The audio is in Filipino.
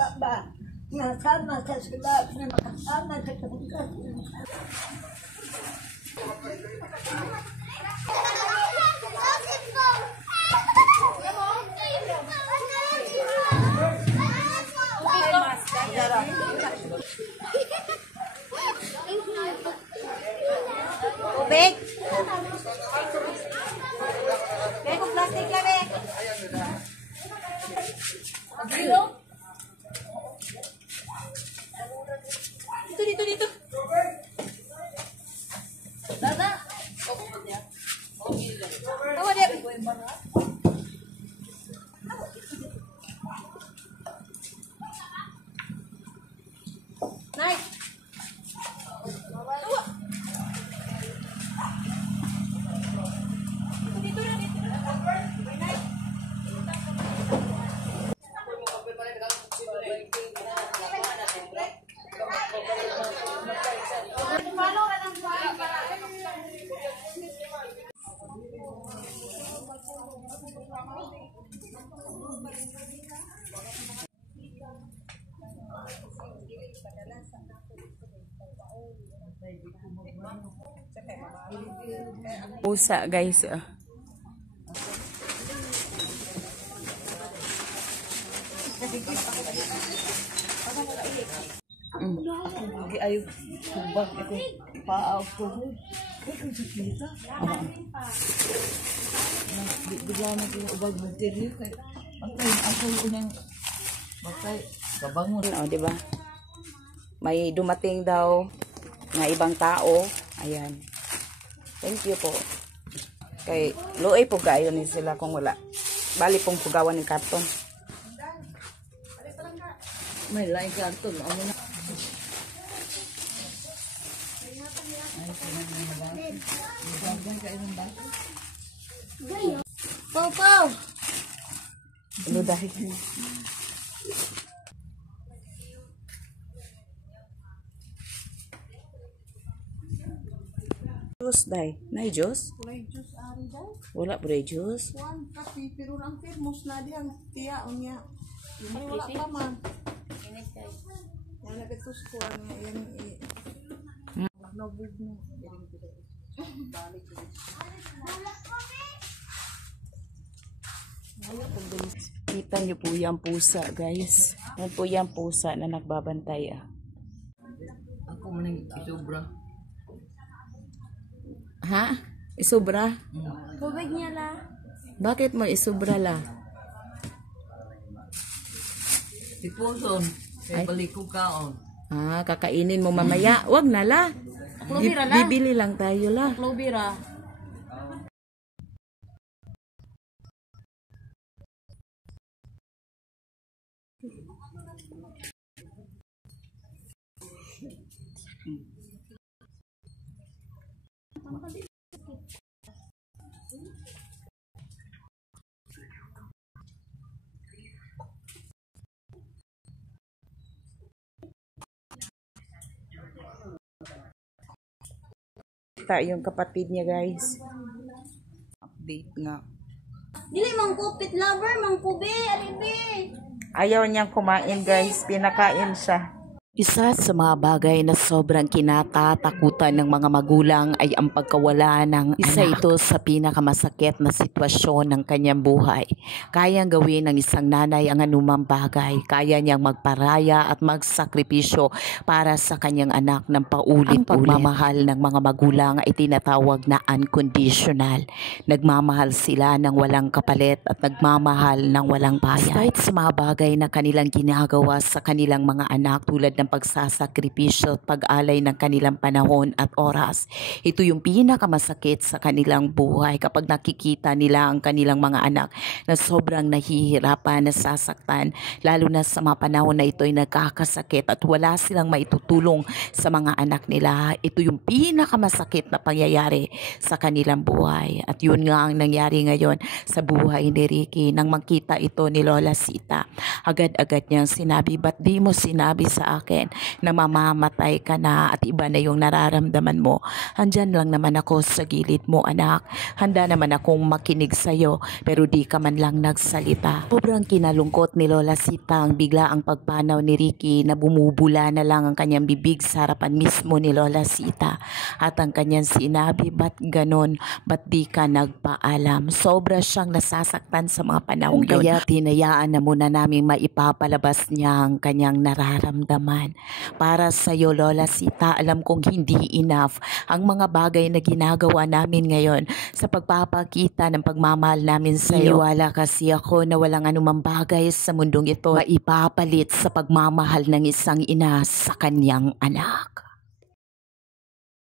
baba. Nasama sa sulap na makasama sa kabukas. Tubig. Kaya kung plastic lang eh. Dito, dito. Dada. Tawa dia. Naik. Tawa. Dito. Naik. Pusa guys. Ako ayaw tubag ako paaw ko. Ay kung sakita. Bigla na ko ubag material kay ako unang bakay kabangon. Oh, di ba? May dumating daw na ibang tao. Ayan. Thank you po. Kay luoy po gayon ni sila kung wala. Bali pong pugawan ng karton. May lain karton amo na. Pau. Ano dahil mo? Juice dahil. Nay juice? Kulay juice ari daw. Wala po rin juice. Kuan kape pero ang termos na di ang tiya unya. Ay wala pa man. Yan na betus kuan nga yan nabug na. Balik. Kita niyo po yung pusa guys. Yan po yung pusa na nagbabantay ah. Ako man isubra. Ha? Isubra? Tubig niya la. Bakit mo isubra la? Ipuson kay balik ko kaon. Ah, kakainin mo mamaya. Wag na la. Klobira la. Bibili lang tayo la. Klobira. Yung kapatid niya guys. Update nga. Dili mangkupit lover, mangkubi, alibi. Ayaw niyang kumain guys. Pinakain siya. Isa sa mga bagay na sobrang kinatatakutan ng mga magulang ay ang pagkawala ng isa anak. Ito sa pinakamasakit na sitwasyon ng kanyang buhay. Kayang gawin ng isang nanay ang anumang bagay. Kaya niyang magparaya at magsakripisyo para sa kanyang anak ng paulit-ulit. Ang pagmamahal ng mga magulang ay tinatawag na unconditional. Nagmamahal sila ng walang kapalit at nagmamahal ng walang bayad. Kahit sa mga bagay na kanilang ginagawa sa kanilang mga anak tulad ng pagsasakripisyo at pag-alay ng kanilang panahon at oras. Ito yung pinakamasakit sa kanilang buhay kapag nakikita nila ang kanilang mga anak na sobrang nahihirapan, nasasaktan, lalo na sa mga panahon na ito ay nagkakasakit at wala silang maitutulong sa mga anak nila. Ito yung pinakamasakit na pangyayari sa kanilang buhay. At yun nga ang nangyari ngayon sa buhay ni Ricky. Nang makita ito ni Lola Sita, agad-agad niyang sinabi, "Ba't di mo sinabi sa akin akin na mamamatay ka na at iba na yung nararamdaman mo. Andyan lang naman ako sa gilid mo, anak. Handa naman akong makinig sa'yo pero di ka man lang nagsalita. Sobrang kinalungkot ni Lola Sita ang bigla ang pagpanaw ni Ricky na bumubula na lang ang kanyang bibig sa harapan mismo ni Lola Sita. At ang kanyang sinabi, ba't ganon? Ba't di ka nagpaalam? Sobra siyang nasasaktan sa mga panahon yun. Kaya tinayaan na muna naming maipapalabas niya ang kanyang nararamdaman. Para sa iyo, Lola Sita, alam kong hindi enough ang mga bagay na ginagawa namin ngayon sa pagpapakita ng pagmamahal namin sa iyo. Wala kasi ako na walang anumang bagay sa mundong ito maipapalit sa pagmamahal ng isang ina sa kanyang anak.